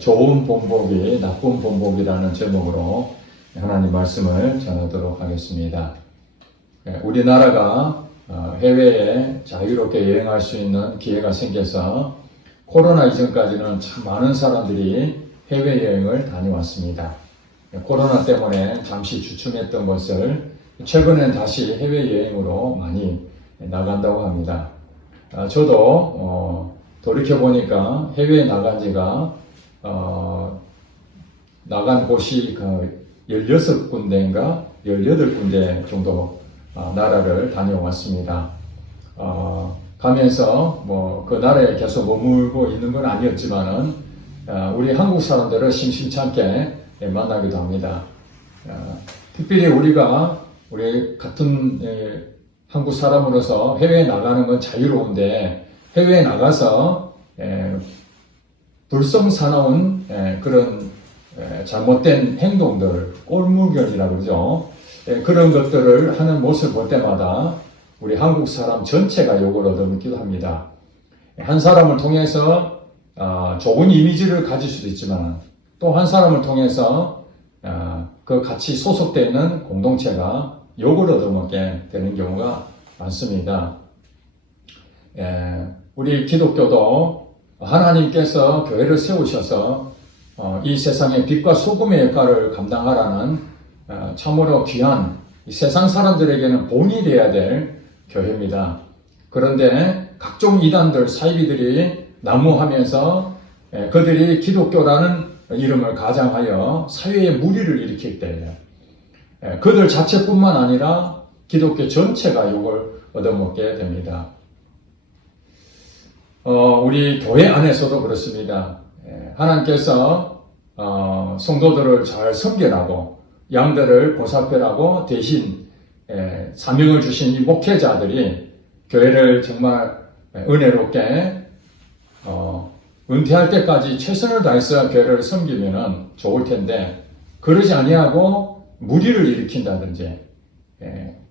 좋은 본보기, 나쁜 본보기라는 제목으로 하나님 말씀을 전하도록 하겠습니다. 우리나라가 해외에 자유롭게 여행할 수 있는 기회가 생겨서 코로나 이전까지는 참 많은 사람들이 해외여행을 다녀왔습니다. 코로나 때문에 잠시 주춤했던 것을 최근엔 다시 해외여행으로 많이 나간다고 합니다. 저도 돌이켜보니까 해외에 나간 지가 나간 곳이 16군데인가 18군데 정도 나라를 다녀왔습니다. 가면서 그 나라에 계속 머물고 있는 건 아니었지만은 우리 한국 사람들을 심심찮게 만나기도 합니다. 특별히 우리 같은 한국 사람으로서 해외에 나가는 건 자유로운데 해외에 나가서 불성사나운 그런 잘못된 행동들, 꼴물견이라고 그러죠. 그런 것들을 하는 모습을 볼 때마다 우리 한국 사람 전체가 욕을 얻어먹기도 합니다. 한 사람을 통해서 좋은 이미지를 가질 수도 있지만 또 한 사람을 통해서 그 같이 소속되어 있는 공동체가 욕을 얻어먹게 되는 경우가 많습니다. 우리 기독교도 하나님께서 교회를 세우셔서 이 세상의 빛과 소금의 역할을 감당하라는 참으로 귀한 세상 사람들에게는 본이 되어야 될 교회입니다. 그런데 각종 이단들, 사이비들이 난무하면서 그들이 기독교라는 이름을 가장하여 사회에 무리를 일으킬 때 그들 자체뿐만 아니라 기독교 전체가 욕을 얻어먹게 됩니다. 우리 교회 안에서도 그렇습니다. 하나님께서 성도들을 잘 섬기라고 양들을 보살펴라고 대신 사명을 주신 이 목회자들이 교회를 정말 은혜롭게 은퇴할 때까지 최선을 다해서 교회를 섬기면 좋을 텐데 그러지 아니하고 무리를 일으킨다든지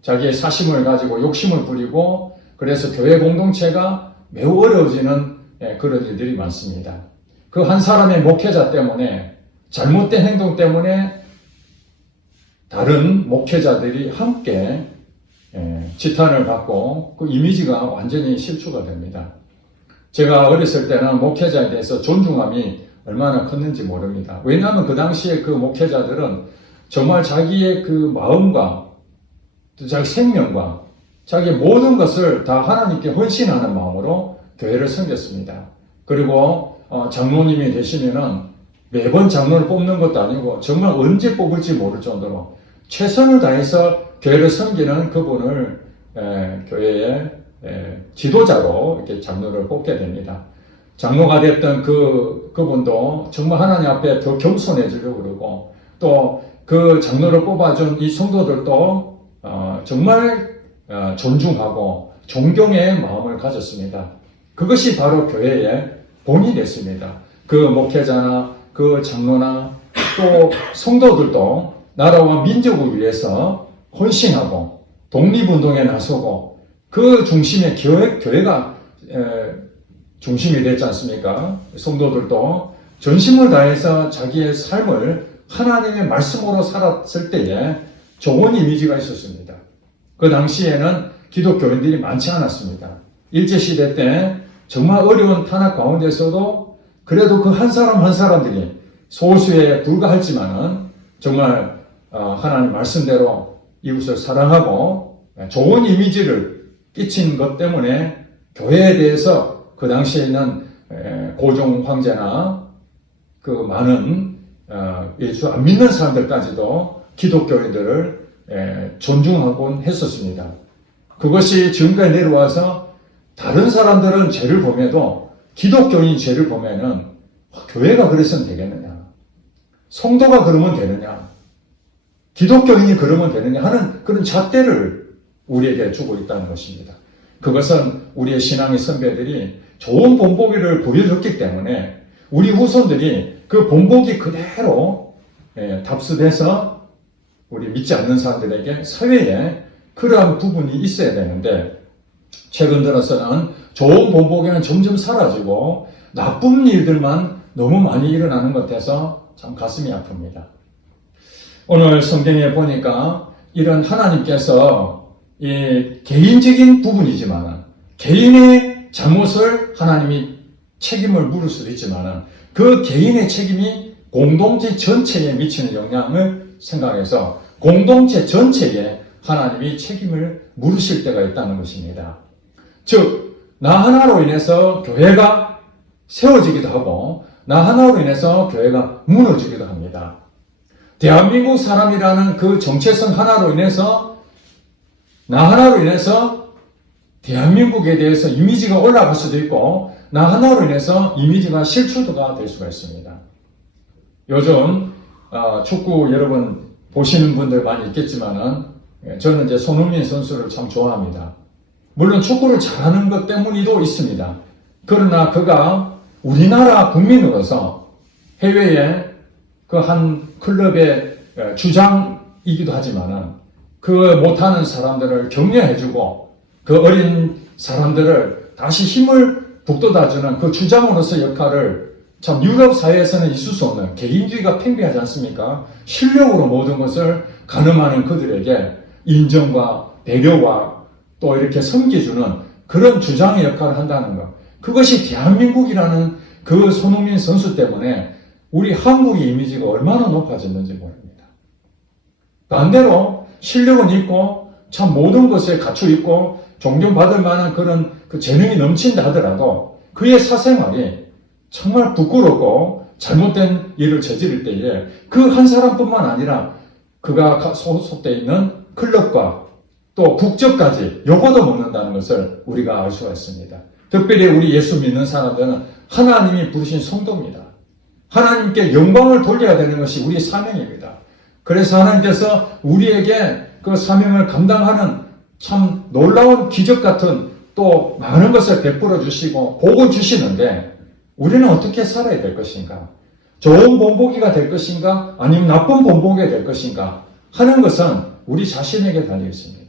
자기의 사심을 가지고 욕심을 부리고 그래서 교회 공동체가 매우 어려워지는 그런 일들이 많습니다. 그 한 사람의 목회자 때문에 잘못된 행동 때문에 다른 목회자들이 함께 지탄을 받고 그 이미지가 완전히 실추가 됩니다. 제가 어렸을 때는 목회자에 대해서 존중함이 얼마나 컸는지 모릅니다. 왜냐하면 그 당시에 그 목회자들은 정말 자기의 그 마음과 자기 생명과 자기의 모든 것을 다 하나님께 헌신하는 마음으로 교회를 섬겼습니다. 그리고 장로님이 되시면은 매번 장로를 뽑는 것도 아니고 정말 언제 뽑을지 모를 정도로 최선을 다해서 교회를 섬기는 그분을 교회의 지도자로 이렇게 장로를 뽑게 됩니다. 장로가 됐던 그분도 정말 하나님 앞에 더 겸손해지려고 그러고 또 그 장로를 뽑아준 이 성도들도 정말 존중하고 존경의 마음을 가졌습니다. 그것이 바로 교회의 본이 됐습니다. 그 목회자나 그 장로나 또 성도들도 나라와 민족을 위해서 헌신하고 독립운동에 나서고 그 중심에 교회가 중심이 됐지 않습니까? 성도들도 전심을 다해서 자기의 삶을 하나님의 말씀으로 살았을 때에 좋은 이미지가 있었습니다. 그 당시에는 기독교인들이 많지 않았습니다. 일제시대 때 정말 어려운 탄압 가운데서도 그래도 그 한 사람 한 사람들이 소수에 불과했지만은 정말 하나님 말씀대로 이웃을 사랑하고 좋은 이미지를 끼친 것 때문에 교회에 대해서 그 당시에 있는 고종 황제나 그 많은 예수 안 믿는 사람들까지도 기독교인들을 존중하곤 했었습니다. 그것이 지금까지 내려와서 다른 사람들은 죄를 범해도 기독교인이 죄를 범하면 교회가 그랬으면 되겠느냐? 성도가 그러면 되느냐? 기독교인이 그러면 되느냐 하는 그런 잣대를 우리에게 주고 있다는 것입니다. 그것은 우리의 신앙의 선배들이 좋은 본보기를 보여줬기 때문에 우리 후손들이 그 본보기 그대로 답습해서 우리 믿지 않는 사람들에게 사회에 그러한 부분이 있어야 되는데 최근 들어서는 좋은 본보기는 점점 사라지고 나쁜 일들만 너무 많이 일어나는 것 같아서 참 가슴이 아픕니다. 오늘 성경에 보니까 이런 하나님께서 이 개인적인 부분이지만 개인의 잘못을 하나님이 책임을 물을 수도 있지만 그 개인의 책임이 공동체 전체에 미치는 영향을 생각해서 공동체 전체에 하나님이 책임을 물으실 때가 있다는 것입니다. 즉, 나 하나로 인해서 교회가 세워지기도 하고 나 하나로 인해서 교회가 무너지기도 합니다. 대한민국 사람이라는 그 정체성 하나로 인해서 나 하나로 인해서 대한민국에 대해서 이미지가 올라갈 수도 있고 나 하나로 인해서 이미지가 실추가 될 수가 있습니다. 요즘 축구 여러분 보시는 분들 많이 있겠지만은 저는 이제 손흥민 선수를 참 좋아합니다. 물론 축구를 잘하는 것 때문이도 있습니다. 그러나 그가 우리나라 국민으로서 해외에 그 한 클럽의 주장이기도 하지만은 그 못하는 사람들을 격려해주고 그 어린 사람들을 다시 힘을 북돋아주는 그 주장으로서 역할을 참 유럽 사회에서는 있을 수 없는 개인주의가 팽배하지 않습니까? 실력으로 모든 것을 가늠하는 그들에게 인정과 배려와 또 이렇게 섬겨주는 그런 주장의 역할을 한다는 것. 그것이 대한민국이라는 그 손흥민 선수 때문에 우리 한국의 이미지가 얼마나 높아졌는지 모릅니다. 반대로 실력은 있고 참 모든 것에 갖춰 있고 존경받을 만한 그런 그 재능이 넘친다 하더라도 그의 사생활이 정말 부끄럽고 잘못된 일을 저지를 때에 그 한 사람뿐만 아니라 그가 소속되어 있는 클럽과 또 국적까지 요거도 먹는다는 것을 우리가 알 수가 있습니다. 특별히 우리 예수 믿는 사람들은 하나님이 부르신 성도입니다. 하나님께 영광을 돌려야 되는 것이 우리의 사명입니다. 그래서 하나님께서 우리에게 그 사명을 감당하는 참 놀라운 기적 같은 또 많은 것을 베풀어 주시고 복을 주시는데 우리는 어떻게 살아야 될 것인가? 좋은 본보기가 될 것인가? 아니면 나쁜 본보기가 될 것인가? 하는 것은 우리 자신에게 달려 있습니다.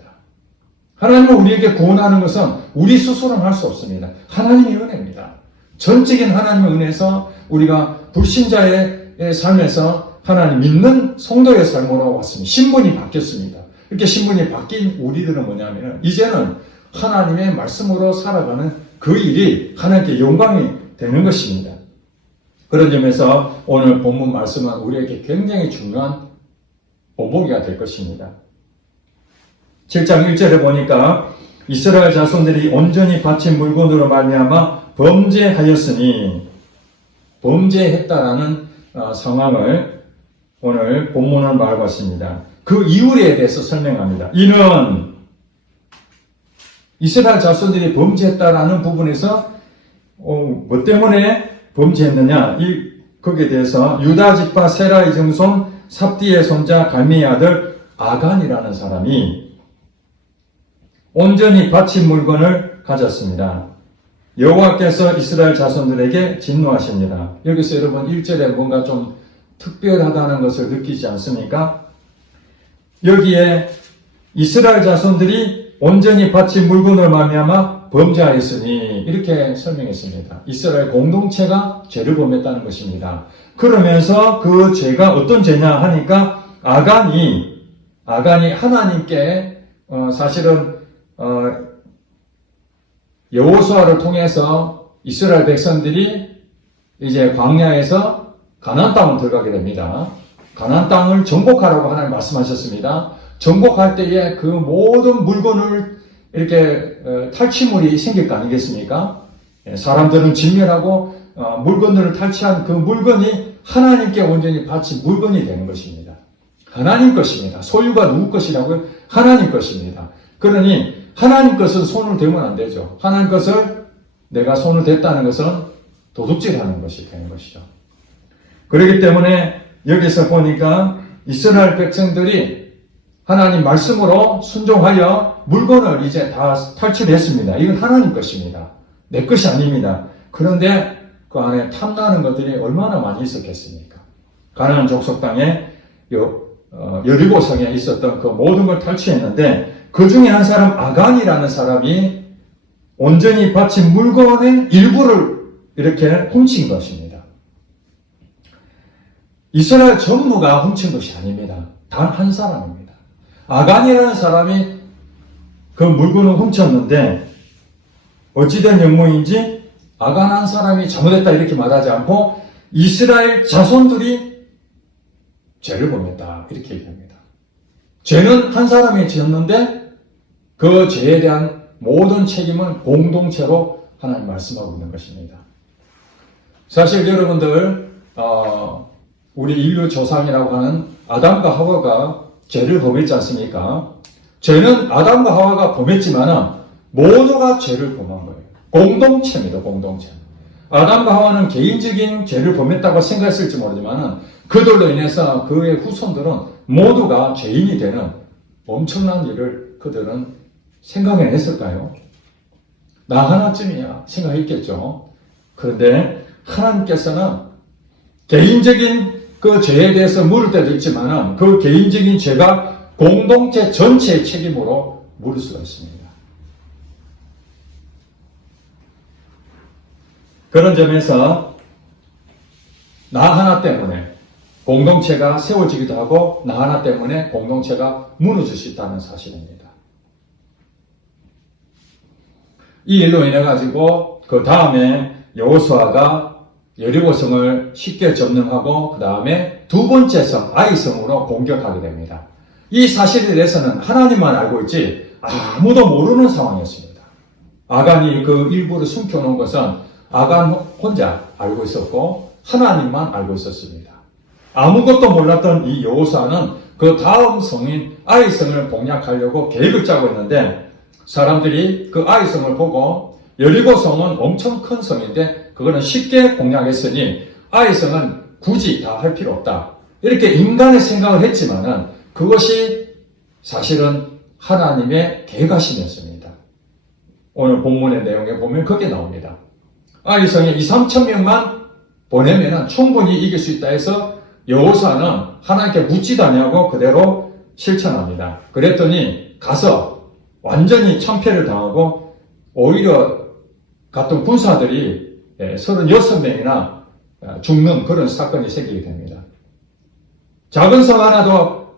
하나님은 우리에게 구원하는 것은 우리 스스로는 할 수 없습니다. 하나님의 은혜입니다. 전적인 하나님의 은혜에서 우리가 불신자의 삶에서 하나님 믿는 성도의 삶으로 왔습니다. 신분이 바뀌었습니다. 이렇게 신분이 바뀐 우리들은 뭐냐면 이제는 하나님의 말씀으로 살아가는 그 일이 하나님께 영광이 되는 것입니다. 그런 점에서 오늘 본문 말씀은 우리에게 굉장히 중요한 본보기가 될 것입니다. 7장 1절에 보니까 이스라엘 자손들이 온전히 바친 물건으로 말미암아 범죄하였으니 범죄했다라는 상황을 오늘 본문은 말하고 있습니다. 그 이유에 대해서 설명합니다. 이는 이스라엘 자손들이 범죄했다라는 부분에서 뭐 때문에 범죄했느냐 거기에 대해서 유다 지파 세라의 증손 삽디의 손자 갈미의 아들 아간이라는 사람이 온전히 바친 물건을 가졌습니다. 여호와께서 이스라엘 자손들에게 진노하십니다. 여기서 여러분 1절에 뭔가 좀 특별하다는 것을 느끼지 않습니까? 여기에 이스라엘 자손들이 온전히 바친 물건을 말미암아 범죄하였으니 이렇게 설명했습니다. 이스라엘 공동체가 죄를 범했다는 것입니다. 그러면서 그 죄가 어떤 죄냐 하니까 아간이 하나님께 사실은 여호수아를 통해서 이스라엘 백성들이 이제 광야에서 가나안 땅을 들어가게 됩니다. 가나안 땅을 정복하라고 하나님 말씀하셨습니다. 정복할 때에 그 모든 물건을 이렇게 탈취물이 생길 거 아니겠습니까? 사람들은 진멸하고 물건들을 탈취한 그 물건이 하나님께 온전히 바친 물건이 되는 것입니다. 하나님 것입니다. 소유가 누구 것이라고요? 하나님 것입니다. 그러니 하나님 것은 손을 대면 안 되죠. 하나님 것을 내가 손을 댔다는 것은 도둑질하는 것이 되는 것이죠. 그렇기 때문에 여기서 보니까 이스라엘 백성들이 하나님 말씀으로 순종하여 물건을 이제 다 탈취했습니다. 이건 하나님 것입니다. 내 것이 아닙니다. 그런데 그 안에 탐나는 것들이 얼마나 많이 있었겠습니까? 가나안 족속 땅에 여리고성에 있었던 그 모든 걸 탈취했는데 그 중에 한 사람 아간이라는 사람이 온전히 바친 물건의 일부를 이렇게 훔친 것입니다. 이스라엘 전부가 훔친 것이 아닙니다. 단 한 사람입니다. 아간이라는 사람이 그 물건을 훔쳤는데 어찌된 영문인지 아간 한 사람이 잘못했다 이렇게 말하지 않고 이스라엘 자손들이 죄를 범했다 이렇게 얘기합니다. 죄는 한 사람이 지었는데 그 죄에 대한 모든 책임은 공동체로 하나님 말씀하고 있는 것입니다. 사실 여러분들 우리 인류 조상이라고 하는 아담과 하와가 죄를 범했지 않습니까? 죄는 아담과 하와가 범했지만 모두가 죄를 범한 거예요. 공동체입니다. 공동체. 아담과 하와는 개인적인 죄를 범했다고 생각했을지 모르지만 그들로 인해서 그의 후손들은 모두가 죄인이 되는 엄청난 일을 그들은 생각해냈을까요? 나 하나쯤이야 생각했겠죠. 그런데 하나님께서는 개인적인 그 죄에 대해서 물을 때도 있지만 그 개인적인 죄가 공동체 전체의 책임으로 물을 수가 있습니다. 그런 점에서 나 하나 때문에 공동체가 세워지기도 하고 나 하나 때문에 공동체가 무너질 수 있다는 사실입니다. 이 일로 인해 가지고 그 다음에 여호수아가 여리고성을 쉽게 점령하고 그 다음에 두 번째 성 아이성으로 공격하게 됩니다. 이 사실에 대해서는 하나님만 알고 있지 아무도 모르는 상황이었습니다. 아간이 그 일부를 숨겨놓은 것은 아간 혼자 알고 있었고 하나님만 알고 있었습니다. 아무것도 몰랐던 이 여호수아는 그 다음 성인 아이성을 공략하려고 계획을 짜고 있는데 사람들이 그 아이성을 보고 여리고성은 엄청 큰 성인데 그거는 쉽게 공략했으니 아이성은 굳이 다 할 필요 없다. 이렇게 인간의 생각을 했지만은 그것이 사실은 하나님의 계획하심이었습니다. 오늘 본문의 내용에 보면 그게 나옵니다. 아이성에 2,3천 명만 보내면 충분히 이길 수 있다 해서 여호수아는 하나님께 묻지도 않냐고 그대로 실천합니다. 그랬더니 가서 완전히 참패를 당하고 오히려 갔던 군사들이 36명이나 죽는 그런 사건이 생기게 됩니다. 작은 성 하나도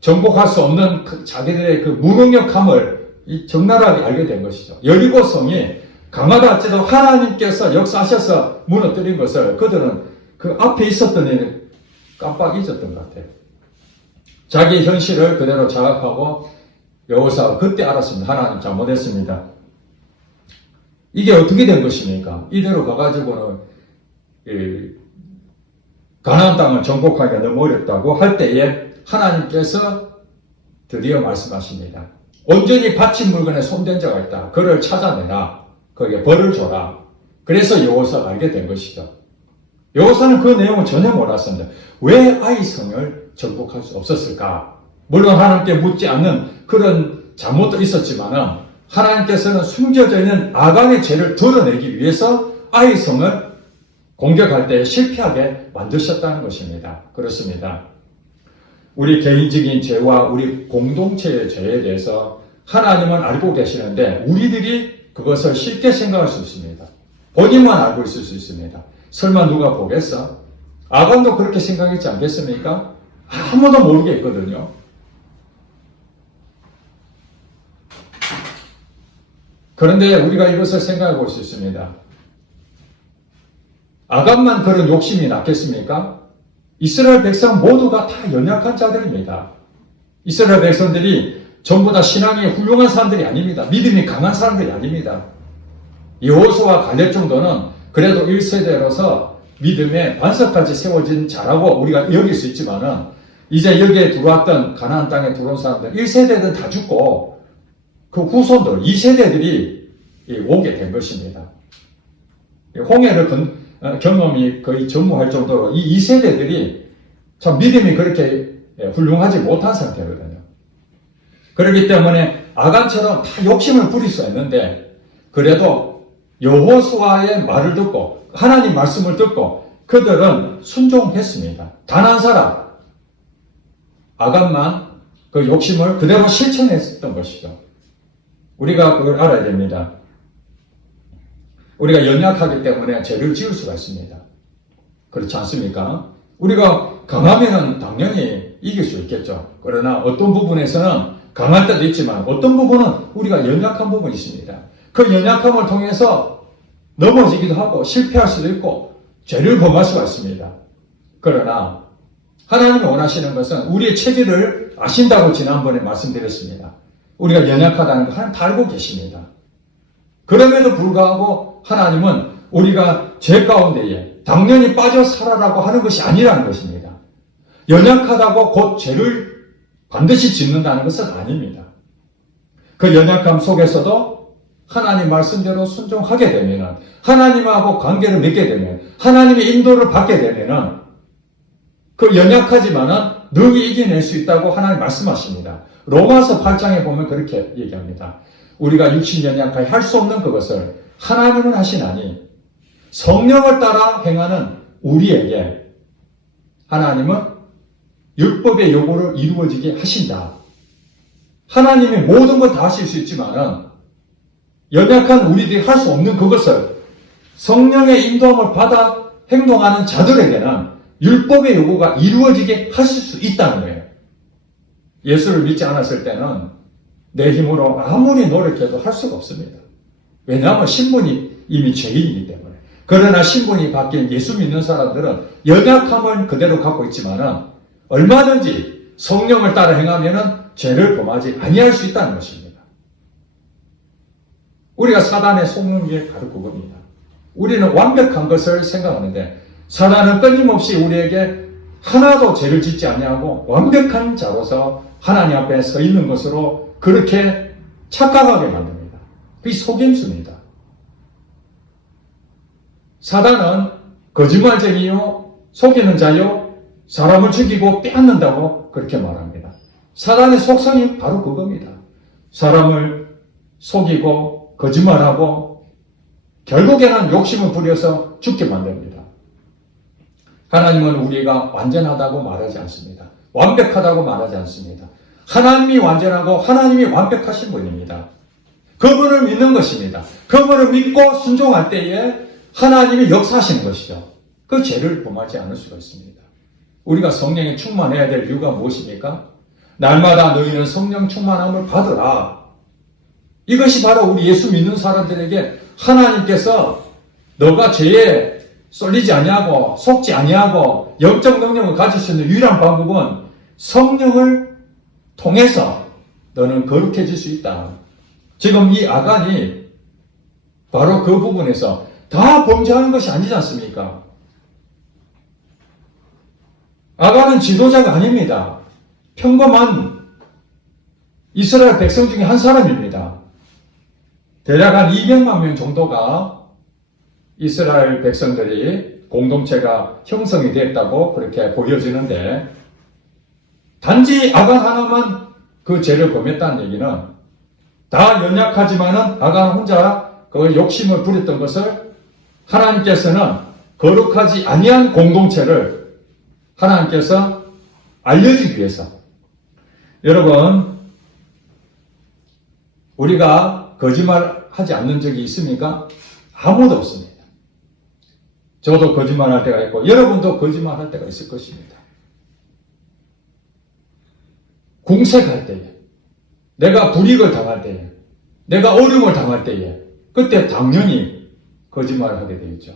정복할 수 없는 자기들의 그 무능력함을 적나라하게 알게 된 것이죠. 여리고성이 강하다 할지라도 하나님께서 역사하셔서 무너뜨린 것을 그들은 그 앞에 있었던 일을 깜빡 잊었던 것 같아요. 자기 현실을 그대로 자각하고 여호수아가 그때 알았습니다. 하나님 잘못했습니다. 이게 어떻게 된 것입니까? 이대로 가가지고는 가나안 땅을 정복하기가 너무 어렵다고 할 때에 하나님께서 드디어 말씀하십니다. 온전히 바친 물건에 손댄 자가 있다. 그를 찾아내라. 거기에 벌을 줘라. 그래서 여호수아가 알게 된 것이죠. 여호수아는 그 내용을 전혀 몰랐습니다. 왜 아이성을 정복할 수 없었을까? 물론 하나님께 묻지 않는 그런 잘못도 있었지만 하나님께서는 숨겨져 있는 아간의 죄를 드러내기 위해서 아이성을 공격할 때 실패하게 만드셨다는 것입니다. 그렇습니다. 우리 개인적인 죄와 우리 공동체의 죄에 대해서 하나님은 알고 계시는데 우리들이 그것을 쉽게 생각할 수 있습니다. 본인만 알고 있을 수 있습니다. 설마 누가 보겠어? 아간도 그렇게 생각했지 않겠습니까? 아무도 모르겠거든요. 그런데 우리가 이것을 생각해 볼 수 있습니다. 아간만 그런 욕심이 났겠습니까? 이스라엘 백성 모두가 다 연약한 자들입니다. 이스라엘 백성들이 전부 다 신앙이 훌륭한 사람들이 아닙니다. 믿음이 강한 사람들이 아닙니다. 여호수아 갈렙 정도는 그래도 1세대로서 믿음의 반석까지 세워진 자라고 우리가 여길 수 있지만은 이제 여기에 들어왔던 가나안 땅에 들어온 사람들 1세대는 다 죽고 그 후손들 2세대들이 오게 된 것입니다. 홍해를 경험이 거의 전무할 정도로 이 2세대들이 참 믿음이 그렇게 훌륭하지 못한 상태거든요. 그렇기 때문에 아간처럼 다 욕심을 부릴 수 있는데 그래도 여호수아의 말을 듣고 하나님 말씀을 듣고 그들은 순종했습니다. 단 한 사람 아간만 그 욕심을 그대로 실천했던 것이죠. 우리가 그걸 알아야 됩니다. 우리가 연약하기 때문에 죄를 지을 수가 있습니다. 그렇지 않습니까? 우리가 강하면은 당연히 이길 수 있겠죠. 그러나 어떤 부분에서는 강할 때도 있지만 어떤 부분은 우리가 연약한 부분이 있습니다. 그 연약함을 통해서 넘어지기도 하고 실패할 수도 있고 죄를 범할 수가 있습니다. 그러나 하나님이 원하시는 것은 우리의 체질을 아신다고 지난번에 말씀드렸습니다. 우리가 연약하다는 거 하나님 다 알고 계십니다. 그럼에도 불구하고 하나님은 우리가 죄 가운데에 당연히 빠져 살아라고 하는 것이 아니라는 것입니다. 연약하다고 곧 죄를 반드시 짓는다는 것은 아닙니다. 그 연약함 속에서도 하나님 말씀대로 순종하게 되면, 하나님하고 관계를 맺게 되면, 하나님의 인도를 받게 되면 그 연약하지만은 능히 이겨낼 수 있다고 하나님 말씀하십니다. 로마서 8장에 보면 그렇게 얘기합니다. 우리가 육신 연약하여 할 수 없는 그것을 하나님은 하시나니 성령을 따라 행하는 우리에게 하나님은 율법의 요구를 이루어지게 하신다. 하나님이 모든 걸 다 하실 수 있지만은 연약한 우리들이 할 수 없는 그것을 성령의 인도함을 받아 행동하는 자들에게는 율법의 요구가 이루어지게 하실 수 있다는 거예요. 예수를 믿지 않았을 때는 내 힘으로 아무리 노력해도 할 수가 없습니다. 왜냐하면 신분이 이미 죄인이기 때문에. 그러나 신분이 바뀐 예수 믿는 사람들은 연약함을 그대로 갖고 있지만은 얼마든지 성령을 따라 행하면은 죄를 범하지 아니할 수 있다는 것입니다. 우리가 사단의 속는 게 바로 그겁니다. 우리는 완벽한 것을 생각하는데 사단은 끊임없이 우리에게 하나도 죄를 짓지 아니하고 완벽한 자로서 하나님 앞에 서 있는 것으로 그렇게 착각하게 만듭니다. 그게 속임수입니다. 사단은 거짓말쟁이요, 속이는 자요, 사람을 죽이고 빼앗는다고 그렇게 말합니다. 사단의 속성이 바로 그겁니다. 사람을 속이고 거짓말하고 결국에는 욕심을 부려서 죽게 만듭니다. 하나님은 우리가 완전하다고 말하지 않습니다. 완벽하다고 말하지 않습니다. 하나님이 완전하고 하나님이 완벽하신 분입니다. 그분을 믿는 것입니다. 그분을 믿고 순종할 때에 하나님이 역사하시는 것이죠. 그 죄를 범하지 않을 수가 있습니다. 우리가 성령에 충만해야 될 이유가 무엇입니까? 날마다 너희는 성령 충만함을 받으라. 이것이 바로 우리 예수 믿는 사람들에게 하나님께서 너가 죄에 쏠리지 아니하고 속지 아니하고 영적 능력을 가질 수 있는 유일한 방법은 성령을 통해서 너는 거룩해질 수 있다. 지금 이 아간이 바로 그 부분에서 다 범죄하는 것이 아니지 않습니까? 아간은 지도자가 아닙니다. 평범한 이스라엘 백성 중에 한 사람입니다. 대략 한 200만 명 정도가 이스라엘 백성들이 공동체가 형성이 됐다고 그렇게 보여지는데 단지 아간 하나만 그 죄를 범했다는 얘기는 다 연약하지만은 아간 혼자 그 욕심을 부렸던 것을 하나님께서는 거룩하지 아니한 공동체를 하나님께서 알려주기 위해서 여러분 우리가 거짓말하지 않는 적이 있습니까? 아무도 없습니다. 저도 거짓말할 때가 있고 여러분도 거짓말할 때가 있을 것입니다. 궁색할 때에 내가 불이익을 당할 때에 내가 어려움을 당할 때에 그때 당연히 거짓말을 하게 되겠죠.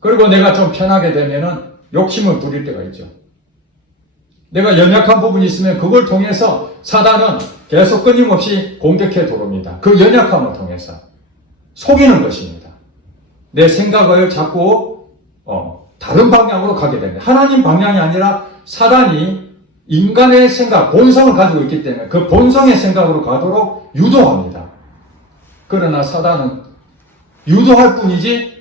그리고 내가 좀 편하게 되면은 욕심을 부릴 때가 있죠. 내가 연약한 부분이 있으면 그걸 통해서 사단은 계속 끊임없이 공격해 들어옵니다. 그 연약함을 통해서 속이는 것입니다. 내 생각을 자꾸 다른 방향으로 가게 됩니다. 하나님 방향이 아니라 사단이 인간의 생각, 본성을 가지고 있기 때문에 그 본성의 생각으로 가도록 유도합니다. 그러나 사단은 유도할 뿐이지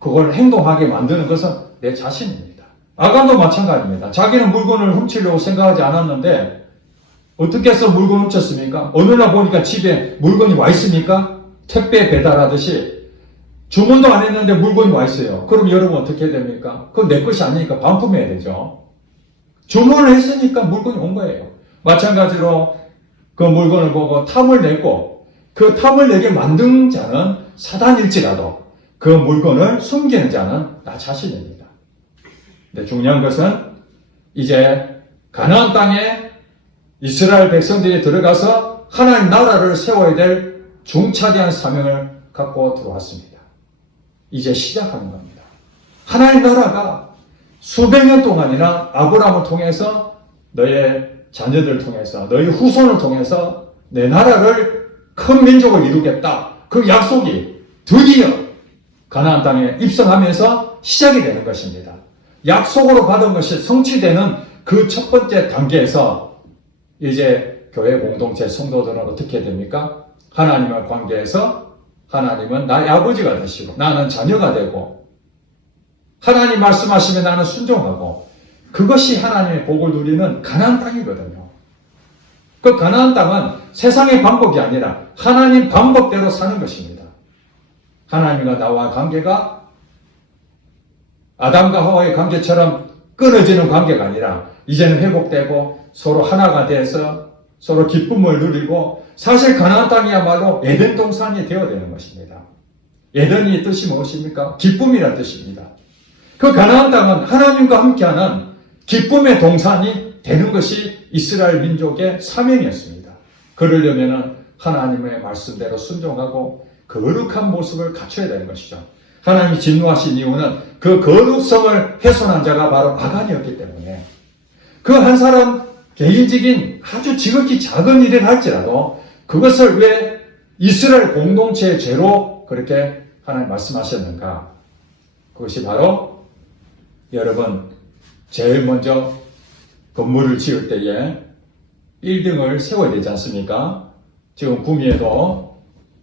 그걸 행동하게 만드는 것은 내 자신입니다. 아간도 마찬가지입니다. 자기는 물건을 훔치려고 생각하지 않았는데 어떻게 해서 물건을 훔쳤습니까? 어느 날 보니까 집에 물건이 와 있습니까? 택배 배달하듯이 주문도 안 했는데 물건이 와 있어요. 그럼 여러분 어떻게 됩니까? 그건 내 것이 아니니까 반품해야 되죠. 주문을 했으니까 물건이 온 거예요. 마찬가지로 그 물건을 보고 탐을 냈고 그 탐을 내게 만든 자는 사단일지라도 그 물건을 숨기는 자는 나 자신입니다. 근데 중요한 것은 이제 가나안 땅에 이스라엘 백성들이 들어가서 하나님 나라를 세워야 될 중차대한 사명을 갖고 들어왔습니다. 이제 시작하는 겁니다. 하나님 나라가 수백 년 동안이나 아브라함을 통해서 너의 자녀들을 통해서 너희 후손을 통해서 내 나라를 큰 민족을 이루겠다. 그 약속이 드디어 가나안 땅에 입성하면서 시작이 되는 것입니다. 약속으로 받은 것이 성취되는 그 첫 번째 단계에서 이제 교회 공동체 성도들은 어떻게 됩니까? 하나님과 관계에서 하나님은 나의 아버지가 되시고 나는 자녀가 되고 하나님 말씀하시면 나는 순종하고 그것이 하나님의 복을 누리는 가나안 땅이거든요. 그 가나안 땅은 세상의 방법이 아니라 하나님 방법대로 사는 것입니다. 하나님과 나와 관계가 아담과 하와의 관계처럼 끊어지는 관계가 아니라 이제는 회복되고 서로 하나가 돼서 서로 기쁨을 누리고 사실 가나안 땅이야말로 에덴 동산이 되어야 되는 것입니다. 에덴의 뜻이 무엇입니까? 기쁨이라는 뜻입니다. 그 가나안 땅은 하나님과 함께하는 기쁨의 동산이 되는 것이 이스라엘 민족의 사명이었습니다. 그러려면 하나님의 말씀대로 순종하고 거룩한 모습을 갖춰야 되는 것이죠. 하나님이 진노하신 이유는 그 거룩성을 훼손한 자가 바로 아간이었기 때문에 그 한 사람 개인적인 아주 지극히 작은 일을 할지라도 그것을 왜 이스라엘 공동체의 죄로 그렇게 하나님 말씀하셨는가? 그것이 바로 여러분 제일 먼저 건물을 지을 때에 1등을 세워야 되지 않습니까? 지금 구미에도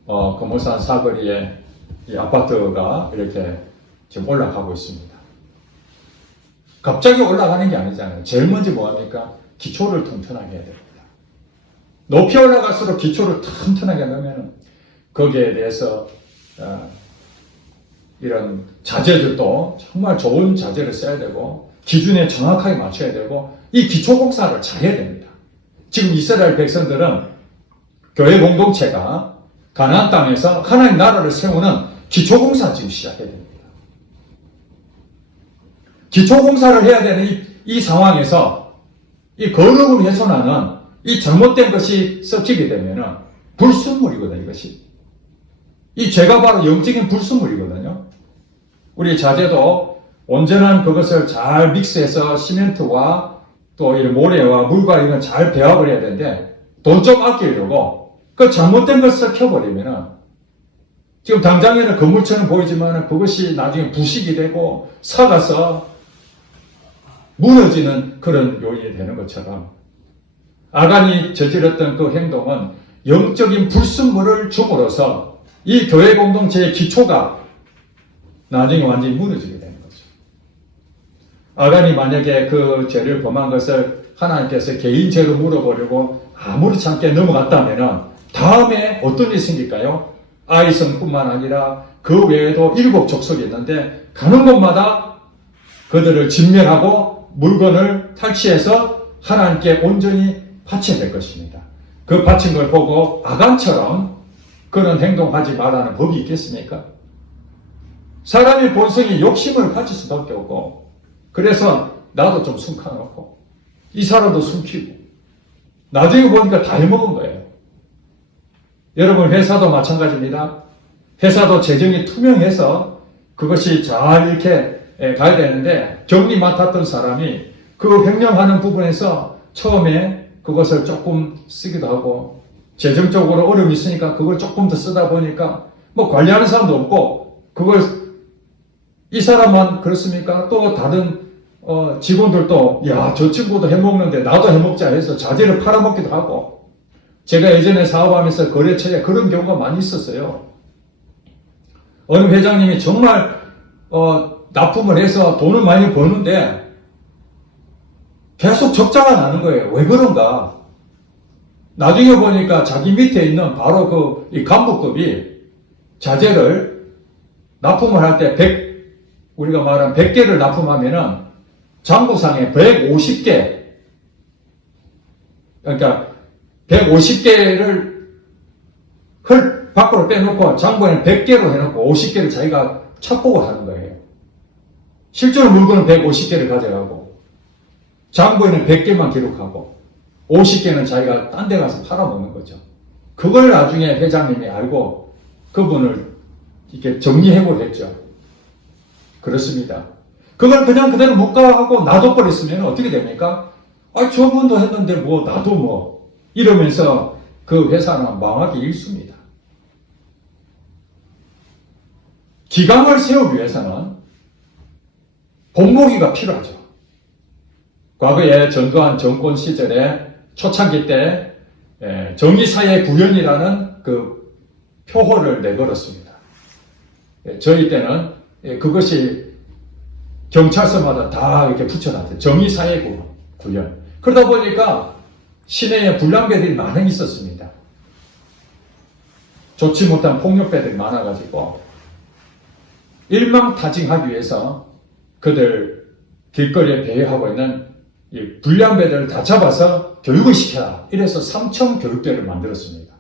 금호산 사거리에 이 아파트가 이렇게 지금 올라가고 있습니다. 갑자기 올라가는 게 아니잖아요. 제일 먼저 뭐합니까? 기초를 튼튼하게 해야 됩니다. 높이 올라갈수록 기초를 튼튼하게 넣으면 거기에 대해서 이런 자재들도 정말 좋은 자재를 써야 되고 기준에 정확하게 맞춰야 되고 이 기초 공사를 잘 해야 됩니다. 지금 이스라엘 백성들은 교회 공동체가 가나안 땅에서 하나님 나라를 세우는 기초 공사 지금 시작해야 됩니다. 기초 공사를 해야 되는 이 상황에서 이 거룩을 훼손하는 이 잘못된 것이 섞이게 되면 불순물이거든요, 이것이. 이 죄가 바로 영적인 불순물이거든요. 우리 자재도 온전한 그것을 잘 믹스해서 시멘트와 또 이 모래와 물과 이런 잘 배합을 해야 되는데 돈 좀 아끼려고 그 잘못된 걸 섞여버리면 지금 당장에는 건물처럼 보이지만 그것이 나중에 부식이 되고 삭아서 무너지는 그런 요인이 되는 것처럼 아간이 저질렀던 그 행동은 영적인 불순물을 줌으로써 이 교회 공동체의 기초가 나중에 완전히 무너지게 되는 거죠. 아간이 만약에 그 죄를 범한 것을 하나님께서 개인 죄로 물어보려고 아무렇지 않게 넘어갔다면 다음에 어떤 일이 생길까요? 아이성뿐만 아니라 그 외에도 7 족속이 있는데 가는 곳마다 그들을 진멸하고 물건을 탈취해서 하나님께 온전히 바쳐야 될 것입니다. 그 바친 걸 보고 아간처럼 그런 행동하지 말라는 법이 있겠습니까? 사람의 본성이 욕심을 가질 수밖에 없고 그래서 나도 좀 숨겨놓고 이 사람도 숨기고 나중에 보니까 다 해먹은 거예요. 여러분 회사도 마찬가지입니다. 회사도 재정이 투명해서 그것이 잘 이렇게 가야 되는데 정리 맡았던 사람이 그 횡령하는 부분에서 처음에 그것을 조금 쓰기도 하고 재정적으로 어려움이 있으니까 그걸 조금 더 쓰다 보니까 뭐 관리하는 사람도 없고 그걸 이 사람만 그렇습니까? 또 다른 직원들도 야, 저 친구도 해먹는데 나도 해먹자 해서 자재를 팔아먹기도 하고 제가 예전에 사업하면서 거래처에 그런 경우가 많이 있었어요. 어느 회장님이 정말 납품을 해서 돈을 많이 버는데 계속 적자가 나는 거예요. 왜 그런가? 나중에 보니까 자기 밑에 있는 바로 이 간부급이 자재를 납품을 할 때 우리가 말한 100개를 납품하면은 장부상에 150개, 그러니까 150개를 밖으로 빼놓고 장부에는 100개로 해놓고 50개를 자기가 첩보고 하는 거예요. 실제로 물건은 150개를 가져가고 장부에는 100개만 기록하고 50개는 자기가 딴 데 가서 팔아먹는 거죠. 그걸 나중에 회장님이 알고 그분을 이렇게 정리해고를 했죠. 그렇습니다. 그걸 그냥 그대로 묵과하고 놔둬버렸으면 어떻게 됩니까? 아, 저분도 했는데 뭐 나도 뭐 이러면서 그 회사는 망하기 일쑤입니다. 기강을 세우기 위해서는 본보기가 필요하죠. 과거에 전두환 정권 시절에 초창기 때 정의사회 구현이라는 그 표호를 내걸었습니다. 저희 때는 그것이 경찰서마다 다 이렇게 붙여놨대요. 정의사회 구현. 그러다 보니까 시내에 불량배들이 많이 있었습니다. 좋지 못한 폭력배들이 많아가지고 일망타진하기 위해서 그들 길거리에 배회하고 있는 이 불량배들을 다 잡아서 교육을 시켜라. 이래서 삼청교육대를 만들었습니다.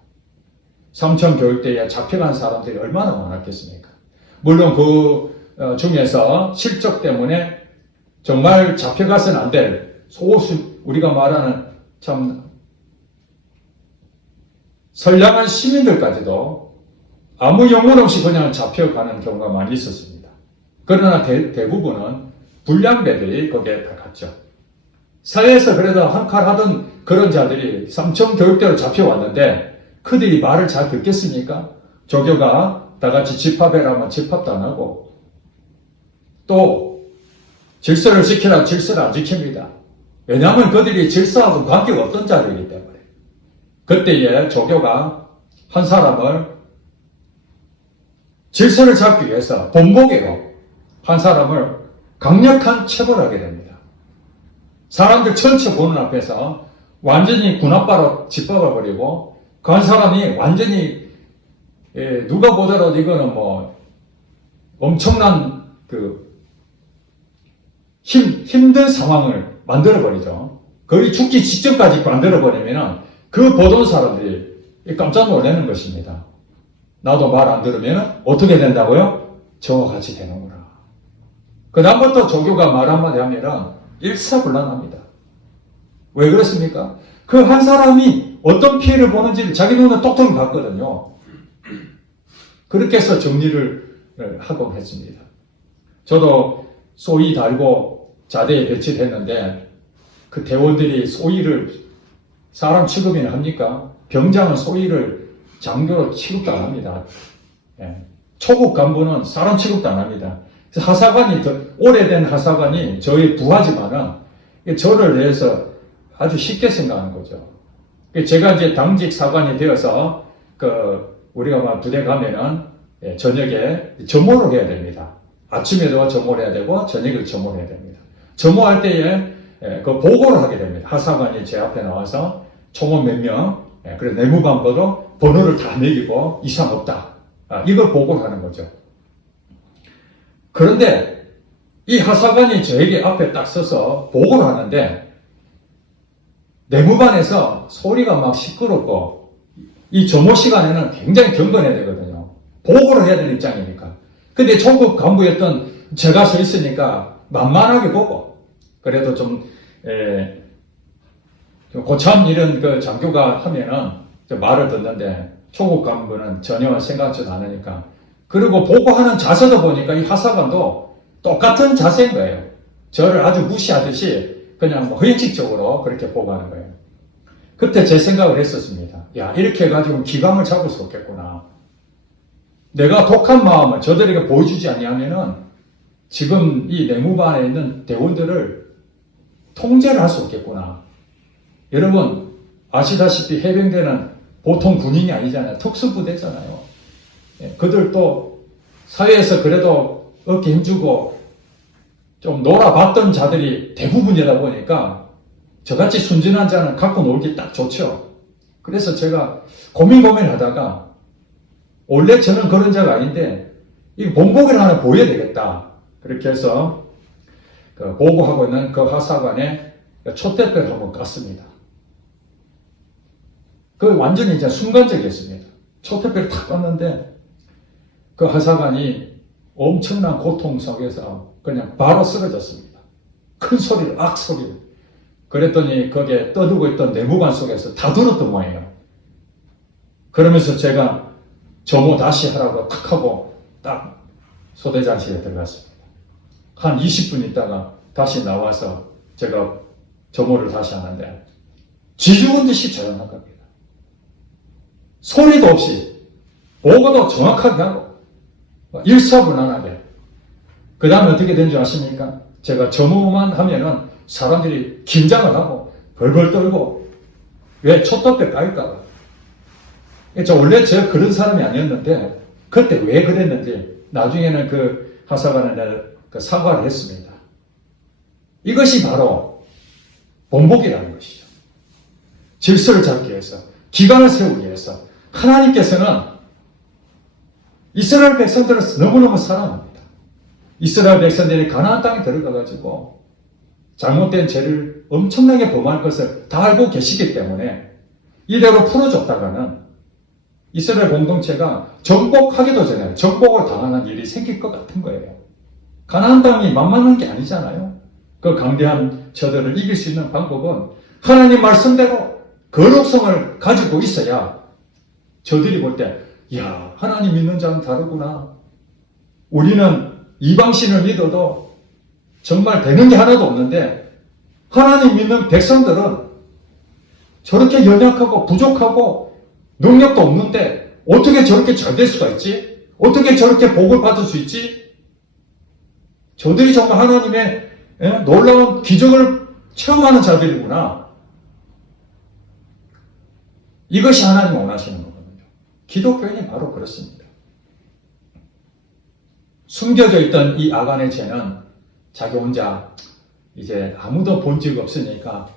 삼청교육대에 잡혀간 사람들이 얼마나 많았겠습니까? 물론 그 중에서 실적 때문에 정말 잡혀가서는 안 될 소수, 우리가 말하는 참 선량한 시민들까지도 아무 영혼 없이 그냥 잡혀가는 경우가 많이 있었습니다. 그러나 대부분은 불량배들이 거기에 다 갔죠. 사회에서 그래도 한 칼 하던 그런 자들이 삼청교육대로 잡혀왔는데 그들이 말을 잘 듣겠습니까? 조교가 다 같이 집합해라면 집합도 안 하고 또 질서를 지키라 질서를 안 지킵니다. 왜냐하면 그들이 질서하고 관계가 없던 자들이기 때문에. 그때에 조교가 한 사람을 질서를 잡기 위해서 본보기로 한 사람을 강력한 체벌을 하게 됩니다. 사람들 전체 보는 앞에서 완전히 군합바로 짓밟아버리고 그 한 사람이 완전히 누가 보더라도 이거는 뭐 엄청난 그 힘든 상황을 만들어버리죠. 거의 죽기 직전까지 만들어버리면 그 보던 사람들이 깜짝 놀라는 것입니다. 나도 말 안 들으면 어떻게 된다고요? 저와 같이 되는구나. 그 다음부터 조교가 말 한마디 하면 일사불란합니다. 왜 그렇습니까? 그 한 사람이 어떤 피해를 보는지를 자기 눈에 똑똑히 봤거든요. 그렇게 해서 정리를 하곤 했습니다. 저도 소위 달고 자대에 배치를 했는데 그 대원들이 소위를 사람 취급이나 합니까? 병장은 소위를 장교로 취급도 안 합니다. 초급 간부는 사람 취급도 안 합니다. 하사관이, 오래된 하사관이 저희 부하지만은 저를 위해서 아주 쉽게 생각하는 거죠. 제가 이제 당직 사관이 되어서 우리가 막 부대 가면은 저녁에 점호를 해야 됩니다. 아침에도 점호를 해야 되고 저녁에도 점호를 해야 됩니다. 점호할 때에 그 보고를 하게 됩니다. 하사관이 제 앞에 나와서 총원 몇 명, 그래서 내무반보도 번호를 다 매기고 이상 없다. 이걸 보고를 하는 거죠. 그런데 이 하사관이 저에게 앞에 딱 서서 보고를 하는데 내무반에서 소리가 막 시끄럽고 이 점호 시간에는 굉장히 경건해야 되거든요. 보고를 해야 되는 입장이니까. 근데 초급 간부였던 제가 서 있으니까 만만하게 보고 그래도 좀 고참 이런 그 장교가 하면은 말을 듣는데 초급 간부는 전혀 생각지도 않으니까. 그리고 보고하는 자세도 보니까 이 하사관도 똑같은 자세인 거예요. 저를 아주 무시하듯이 그냥 뭐 의식적으로 그렇게 보고하는 거예요. 그때 제 생각을 했었습니다. 야, 이렇게 해가지고 기강을 잡을 수 없겠구나. 내가 독한 마음을 저들에게 보여주지 아니하면은 지금 이 내무반에 있는 대원들을 통제를 할 수 없겠구나. 여러분 아시다시피 해병대는 보통 군인이 아니잖아요. 특수부대잖아요. 그들도 사회에서 그래도 어깨 힘주고 좀 놀아봤던 자들이 대부분이다 보니까 저같이 순진한 자는 갖고 놀기 딱 좋죠. 그래서 제가 고민하다가 원래 저는 그런 자가 아닌데 이 본보기를 하나 보여야 되겠다. 그렇게 해서 보고하고 있는 그 하사관에 촛대뼈를 한번 깠습니다. 그 완전히 이제 순간적이었습니다. 촛대뼈를 탁 깠는데 그 하사관이 엄청난 고통 속에서 그냥 바로 쓰러졌습니다. 큰 소리를, 악 소리를. 그랬더니 거기에 떠들고 있던 내무관 속에서 다 들었던 모양이에요. 그러면서 제가 점호 다시 하라고 탁 하고 딱 소대장실에 들어갔습니다. 한 20분 있다가 다시 나와서 제가 점호를 다시 하는데 쥐죽은 듯이 조용한 겁니다. 소리도 없이 보고도 정확하게 하고 일사분란하게. 그 다음에 어떻게 된 줄 아십니까? 제가 점호만 하면은 사람들이 긴장을 하고 벌벌 떨고 왜 촛불에 까일까봐. 원래 제가 그런 사람이 아니었는데 그때 왜 그랬는지 나중에는 그 하사관에 그 사과를 했습니다. 이것이 바로 본복이라는 것이죠. 질서를 잡기 위해서, 기강을 세우기 위해서 하나님께서는 이스라엘 백성들을 너무너무 사랑합니다. 이스라엘 백성들이 가나안 땅에 들어가가지고 잘못된 죄를 엄청나게 범할 것을 다 알고 계시기 때문에 이대로 풀어줬다가는 이스라엘 공동체가 정복하기도 전에 정복을 당하는 일이 생길 것 같은 거예요. 가나안 땅이 만만한 게 아니잖아요. 그 강대한 저들을 이길 수 있는 방법은 하나님 말씀대로 거룩성을 가지고 있어야 저들이 볼 때, 야, 하나님 믿는 자는 다르구나. 우리는 이방신을 믿어도 정말 되는 게 하나도 없는데 하나님 믿는 백성들은 저렇게 연약하고 부족하고 능력도 없는데 어떻게 저렇게 잘 될 수가 있지? 어떻게 저렇게 복을 받을 수 있지? 저들이 정말 하나님의 놀라운 기적을 체험하는 자들이구나. 이것이 하나님 원하시는 거거든요. 기독교인이 바로 그렇습니다. 숨겨져 있던 이 아간의 죄는 자기 혼자 이제 아무도 본 적 없으니까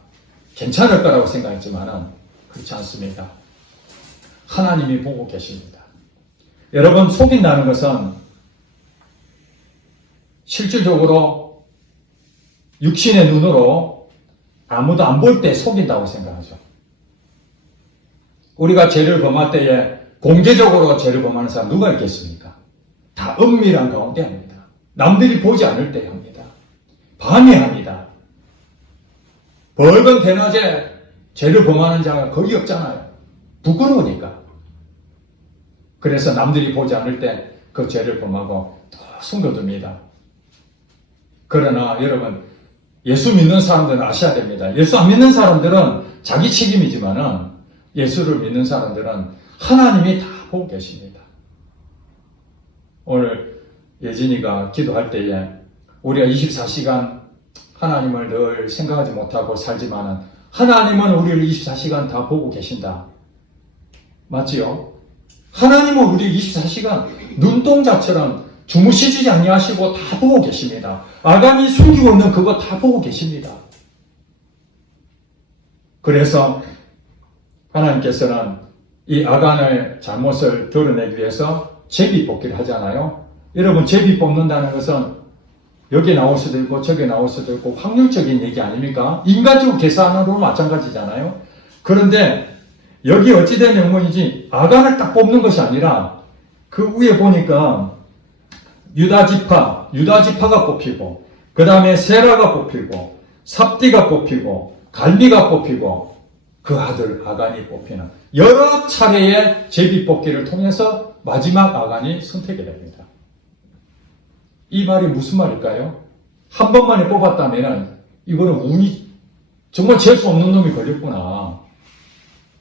괜찮을 거라고 생각했지만은 그렇지 않습니다. 하나님이 보고 계십니다. 여러분, 속인다는 것은 실질적으로 육신의 눈으로 아무도 안 볼 때 속인다고 생각하죠. 우리가 죄를 범할 때에 공개적으로 죄를 범하는 사람 누가 있겠습니까? 다 은밀한 가운데 합니다. 남들이 보지 않을 때 합니다. 밤에 합니다. 벌건 대낮에 죄를 범하는 자가 거의 없잖아요. 부끄러우니까. 그래서 남들이 보지 않을 때 그 죄를 범하고 숨겨둡니다. 그러나 여러분, 예수 믿는 사람들은 아셔야 됩니다. 예수 안 믿는 사람들은 자기 책임이지만은 예수를 믿는 사람들은 하나님이 다 보고 계십니다. 오늘 예진이가 기도할 때에 우리가 24시간 하나님을 늘 생각하지 못하고 살지만은 하나님은 우리를 24시간 다 보고 계신다. 맞지요? 하나님은 우리 24시간 눈동자처럼 주무시지 아니하시고 다 보고 계십니다. 아간이 숨기고 있는 그거 다 보고 계십니다. 그래서 하나님께서는 이 아간의 잘못을 드러내기 위해서 제비 뽑기를 하잖아요. 여러분, 제비 뽑는다는 것은 여기 나올 수도 있고 저기 나올 수도 있고 확률적인 얘기 아닙니까? 인간적으로 계산으로 마찬가지잖아요. 그런데 여기 어찌된 영문이지 아간을 딱 뽑는 것이 아니라 그 위에 보니까 유다지파가 뽑히고 그 다음에 세라가 뽑히고 삽디가 뽑히고 갈미가 뽑히고 그 아들 아간이 뽑히는 여러 차례의 제비 뽑기를 통해서 마지막 아간이 선택이 됩니다. 이 말이 무슨 말일까요? 한 번만에 뽑았다면 이거는 운이 정말 재수 없는 놈이 걸렸구나.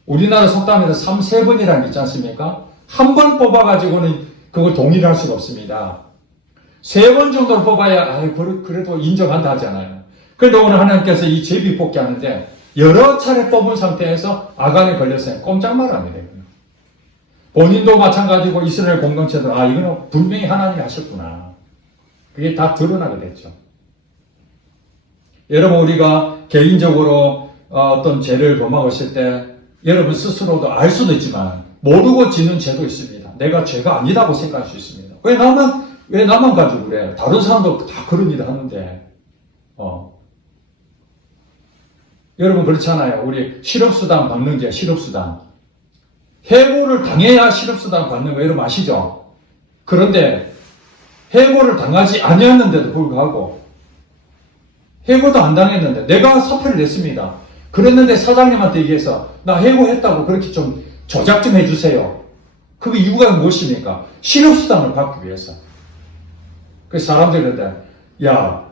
우리나라 속담에서 3-3번이라는 게 있지 않습니까? 한 번 뽑아가지고는 그걸 동의를 할 수가 없습니다. 3번 정도를 뽑아야 그래도 인정한다 하잖아요. 그런데 오늘 하나님께서 이 제비 뽑기 하는데 여러 차례 뽑은 상태에서 아간에 걸렸어요. 꼼짝말 안 해요. 본인도 마찬가지고 이스라엘 공동체도 이거는 분명히 하나님이 하셨구나. 그게 다 드러나게 됐죠. 여러분, 우리가 개인적으로 어떤 죄를 범하고 있을 때 여러분 스스로도 알 수도 있지만 모르고 지는 죄도 있습니다. 내가 죄가 아니라고 생각할 수 있습니다. 왜 나만 가지고 그래? 다른 사람도 다 그런 일을 하는데. 여러분 그렇잖아요. 우리 실업수당 받는 게 실업수당. 해고를 당해야 실업수당 받는 거 여러분 아시죠? 그런데 해고를 당하지 아니었는데도 불구하고 해고도 안 당했는데 내가 사표를 냈습니다. 그랬는데 사장님한테 얘기해서 나 해고했다고 그렇게 좀 조작 좀 해주세요. 그 이유가 무엇입니까? 실업수당을 받기 위해서. 그래서 사람들이 그런데 야,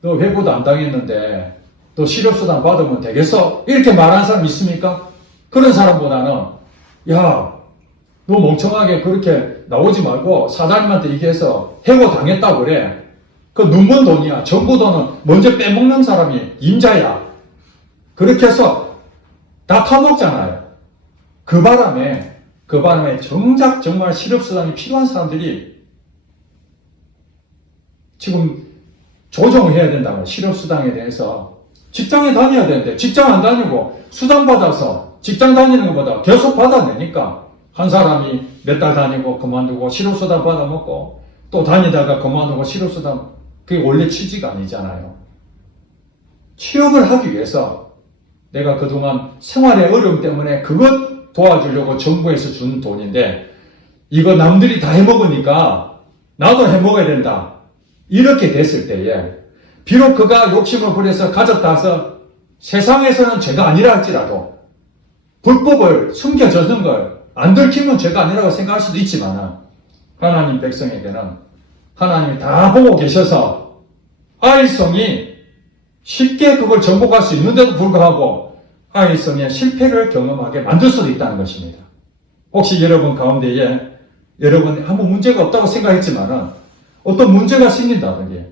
너 해고도 안 당했는데 너 실업수당 받으면 되겠어? 이렇게 말하는 사람 있습니까? 그런 사람보다는 야, 너 멍청하게 그렇게 나오지 말고 사장님한테 얘기해서 해고 당했다고 그래. 그 눈먼 돈이야. 정부 돈은 먼저 빼먹는 사람이 임자야. 그렇게 해서 다 타먹잖아요. 그 바람에 정작 정말 실업수당이 필요한 사람들이 지금 조정을 해야 된다고요. 실업수당에 대해서. 직장에 다녀야 되는데 직장 안 다니고 수당 받아서 직장 다니는 것보다 계속 받아내니까 한 사람이 몇 달 다니고 그만두고 실업수당 받아먹고 또 다니다가 그만두고 실업수당, 그게 원래 취지가 아니잖아요. 취업을 하기 위해서 내가 그동안 생활의 어려움 때문에 그것 도와주려고 정부에서 준 돈인데 이거 남들이 다 해먹으니까 나도 해먹어야 된다. 이렇게 됐을 때에 비록 그가 욕심을 부려서 가졌다 해서 세상에서는 죄가 아니라 할지라도 불법을 숨겨주는 걸 안 들키면 죄가 아니라고 생각할 수도 있지만 하나님 백성에게는 하나님이 다 보고 계셔서 아이성이 쉽게 그걸 정복할 수 있는데도 불구하고 아이성의 실패를 경험하게 만들 수도 있다는 것입니다. 혹시 여러분 가운데에 여러분이 아무 문제가 없다고 생각했지만 어떤 문제가 생긴다든지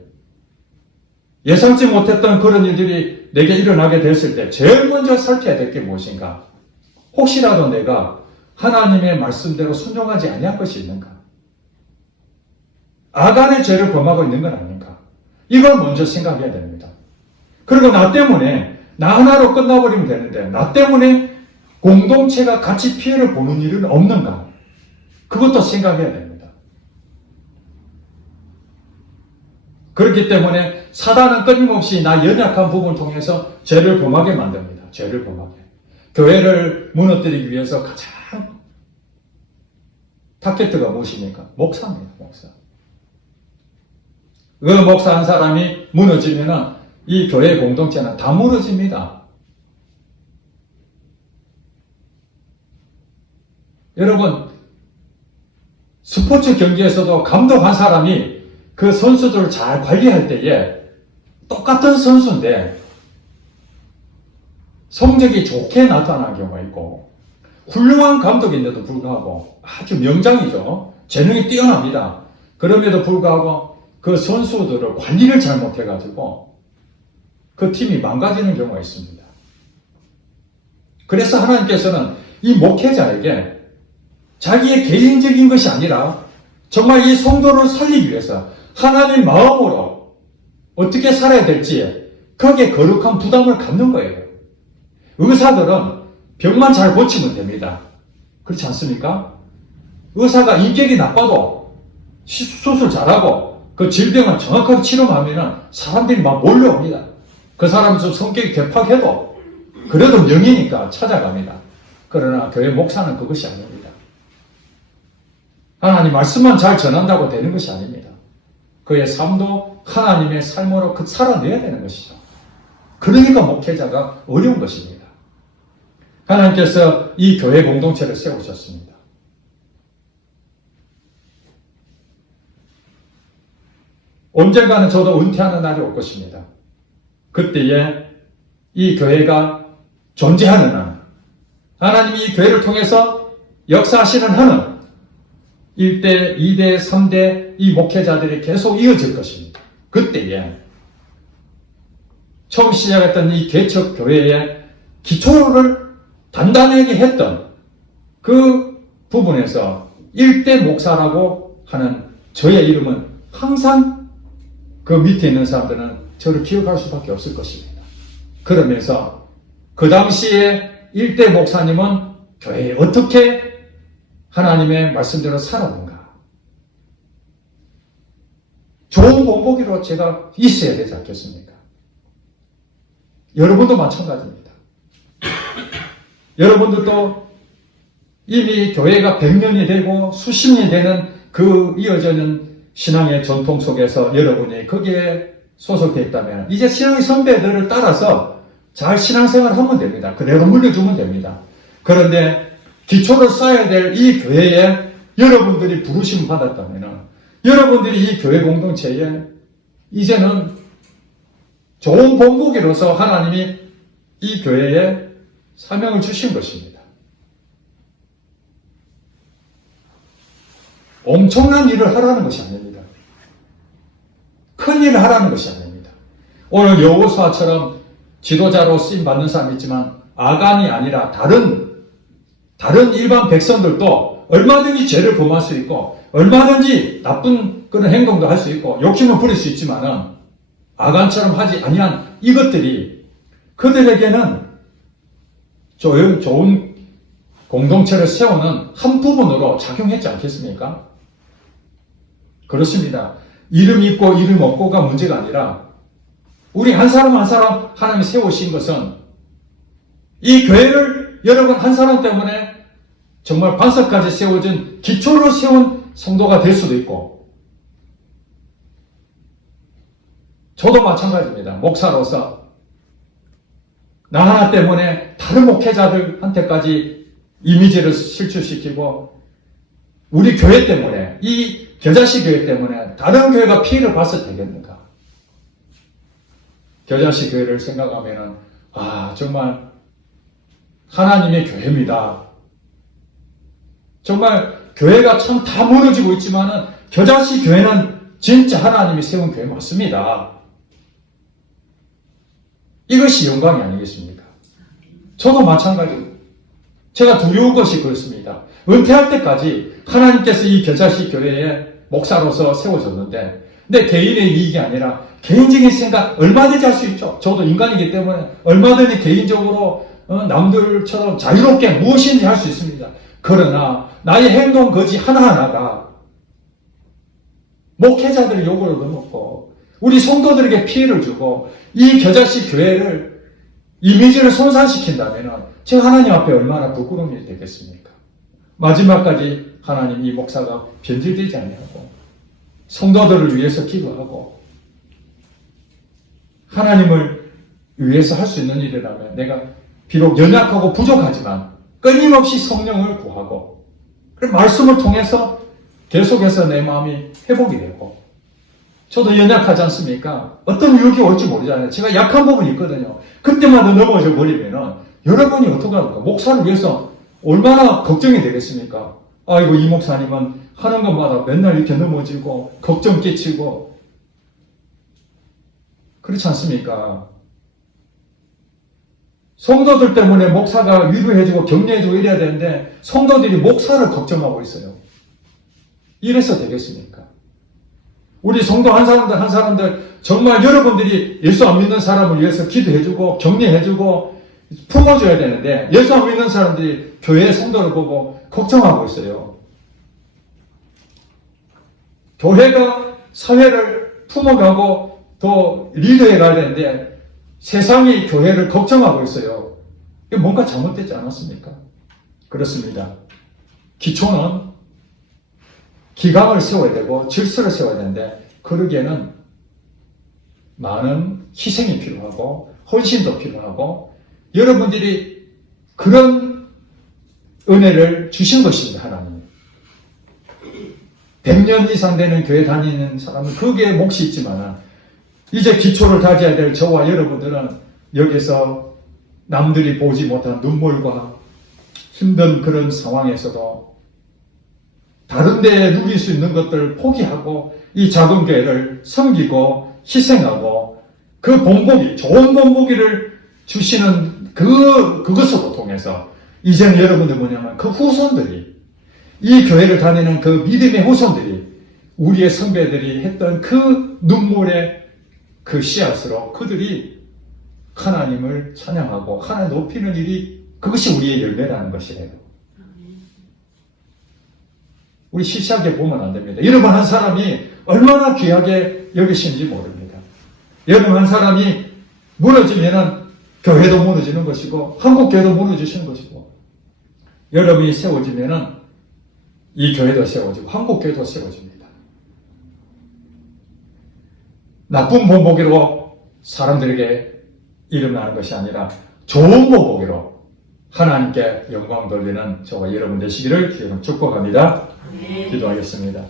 예상치 못했던 그런 일들이 내게 일어나게 됐을 때 제일 먼저 살펴야 될 게 무엇인가? 혹시라도 내가 하나님의 말씀대로 순종하지 아니할 것이 있는가? 아간의 죄를 범하고 있는 건 아닌가? 이걸 먼저 생각해야 됩니다. 그리고 나 때문에 나 하나로 끝나버리면 되는데 나 때문에 공동체가 같이 피해를 보는 일은 없는가? 그것도 생각해야 됩니다. 그렇기 때문에 사단은 끊임없이 나 연약한 부분을 통해서 죄를 범하게 만듭니다. 죄를 범하게. 교회를 무너뜨리기 위해서 가장 타겟트가 무엇입니까? 목사입니다. 목사. 그 목사 한 사람이 무너지면 이 교회 공동체는 다 무너집니다. 여러분, 스포츠 경기에서도 감독 한 사람이 그 선수들을 잘 관리할 때에 똑같은 선수인데 성적이 좋게 나타나는 경우가 있고 훌륭한 감독인데도 불구하고 아주 명장이죠. 재능이 뛰어납니다. 그럼에도 불구하고 그 선수들을 관리를 잘못해가지고 그 팀이 망가지는 경우가 있습니다. 그래서 하나님께서는 이 목회자에게 자기의 개인적인 것이 아니라 정말 이 성도를 살리기 위해서 하나님 마음으로 어떻게 살아야 될지 거기에 거룩한 부담을 갖는 거예요. 의사들은 병만 잘 고치면 됩니다. 그렇지 않습니까? 의사가 인격이 나빠도 수술 잘하고 그 질병을 정확하게 치료하면 사람들이 막 몰려옵니다. 그 사람이 좀 성격이 괴팍해도 그래도 명이니까 찾아갑니다. 그러나 교회 목사는 그것이 아닙니다. 하나님 말씀만 잘 전한다고 되는 것이 아닙니다. 그의 삶도 하나님의 삶으로 살아내야 되는 것이죠. 그러니까 목회자가 어려운 것입니다. 하나님께서 이 교회 공동체를 세우셨습니다. 언젠가는 저도 은퇴하는 날이 올 것입니다. 그때에 이 교회가 존재하는 한, 하나님이 이 교회를 통해서 역사하시는 한은 1대, 2대, 3대 이 목회자들이 계속 이어질 것입니다. 그때에 처음 시작했던 이 개척 교회의 기초를 단단하게 했던 그 부분에서 1대 목사라고 하는 저의 이름은 항상 그 밑에 있는 사람들은 저를 기억할 수밖에 없을 것입니다. 그러면서 그 당시에 1대 목사님은 교회에 어떻게 하나님의 말씀대로 살았는가? 좋은 본보기로 제가 있어야 되지 않겠습니까? 여러분도 마찬가지입니다. 여러분들도 이미 교회가 100년이 되고 수십 년이 되는 그 이어지는 신앙의 전통 속에서 여러분이 거기에 소속되어 있다면 이제 신앙의 선배들을 따라서 잘 신앙생활을 하면 됩니다. 그대로 물려주면 됩니다. 그런데 기초를 쌓아야 될 이 교회에 여러분들이 부르심을 받았다면 여러분들이 이 교회 공동체에 이제는 좋은 본보기로서 하나님이 이 교회에 사명을 주신 것입니다. 엄청난 일을 하라는 것이 아닙니다. 큰 일을 하라는 것이 아닙니다. 오늘 여호수아처럼 지도자로 쓰임 받는 사람이 있지만 아간이 아니라 다른 일반 백성들도 얼마든지 죄를 범할 수 있고 얼마든지 나쁜 그런 행동도 할 수 있고 욕심을 부릴 수 있지만은 아간처럼 하지 아니한 이것들이 그들에게는 좋은 공동체를 세우는 한 부분으로 작용했지 않겠습니까? 그렇습니다. 이름 있고 이름 없고가 문제가 아니라 우리 한 사람 한 사람 하나님이 세우신 것은 이 교회를 여러분 한 사람 때문에 정말 반석까지 세워진 기초를 세운 성도가 될 수도 있고 저도 마찬가지입니다. 목사로서 나 하나 때문에 다른 목회자들한테까지 이미지를 실추시키고 우리 교회 때문에 이 겨자씨 교회 때문에 다른 교회가 피해를 봤을 되겠는가? 겨자씨 교회를 생각하면은 정말 하나님의 교회입니다. 정말 교회가 참 다 무너지고 있지만은 겨자씨 교회는 진짜 하나님이 세운 교회 맞습니다. 이것이 영광이 아니겠습니까? 저도 마찬가지고 제가 두려운 것이 그렇습니다. 은퇴할 때까지 하나님께서 이 겨자씨 교회에 목사로서 세워졌는데 내 개인의 이익이 아니라 개인적인 생각 얼마든지 할 수 있죠. 저도 인간이기 때문에 얼마든지 개인적으로 남들처럼 자유롭게 무엇인지 할 수 있습니다. 그러나 나의 행동 거지 하나하나가 목회자들의 욕을 얻어먹고 우리 성도들에게 피해를 주고 이 겨자씨 교회를 이미지를 손상시킨다면 제가 하나님 앞에 얼마나 부끄러운 일이 되겠습니까? 마지막까지 하나님 이 목사가 변질되지 아니하고 성도들을 위해서 기도하고 하나님을 위해서 할 수 있는 일이라면 내가 비록 연약하고 부족하지만 끊임없이 성령을 구하고 그 말씀을 통해서 계속해서 내 마음이 회복이 되고 저도 연약하지 않습니까? 어떤 유혹이 올지 모르잖아요. 제가 약한 부분이 있거든요. 그때마다 넘어져 버리면은 여러분이 어떡합니까? 목사를 위해서 얼마나 걱정이 되겠습니까? 아이고 이 목사님은 하는 것마다 맨날 이렇게 넘어지고 걱정 끼치고 그렇지 않습니까? 성도들 때문에 목사가 위로해주고 격려해주고 이래야 되는데 성도들이 목사를 걱정하고 있어요. 이래서 되겠습니까? 우리 성도 한 사람들 정말 여러분들이 예수 안 믿는 사람을 위해서 기도해주고 격려해주고 품어줘야 되는데 예수 안 믿는 사람들이 교회 성도를 보고 걱정하고 있어요. 교회가 사회를 품어가고 또 리드해 가야 되는데 세상이 교회를 걱정하고 있어요. 이게 뭔가 잘못되지 않았습니까? 그렇습니다. 기초는 기강을 세워야 되고 질서를 세워야 되는데 그러기에는 많은 희생이 필요하고 헌신도 필요하고 여러분들이 그런 은혜를 주신 것입니다. 하나님. 100년 이상 되는 교회 다니는 사람은 거기에 몫이 있지만 이제 기초를 다져야 될 저와 여러분들은 여기서 남들이 보지 못한 눈물과 힘든 그런 상황에서도 다른 데에 누릴 수 있는 것들을 포기하고 이 작은 교회를 섬기고 희생하고 그 본보기, 좋은 본보기를 주시는 그것으로 통해서 이제는 여러분들 뭐냐면 그 후손들이 이 교회를 다니는 그 믿음의 후손들이 우리의 선배들이 했던 그 눈물의 그 씨앗으로 그들이 하나님을 찬양하고 하나님 높이는 일이 그것이 우리의 열매라는 것이에요. 우리 시시하게 보면 안 됩니다. 여러분 한 사람이 얼마나 귀하게 여기시는지 모릅니다. 여러분 한 사람이 무너지면은 교회도 무너지는 것이고 한국교회도 무너지시는 것이고 여러분이 세워지면은 이 교회도 세워지고 한국교회도 세워집니다. 나쁜 본보기로 사람들에게 이름나는 것이 아니라 좋은 본보기로 하나님께 영광 돌리는 저와 여러분 되시기를 주님 축복합니다. 기도하겠습니다.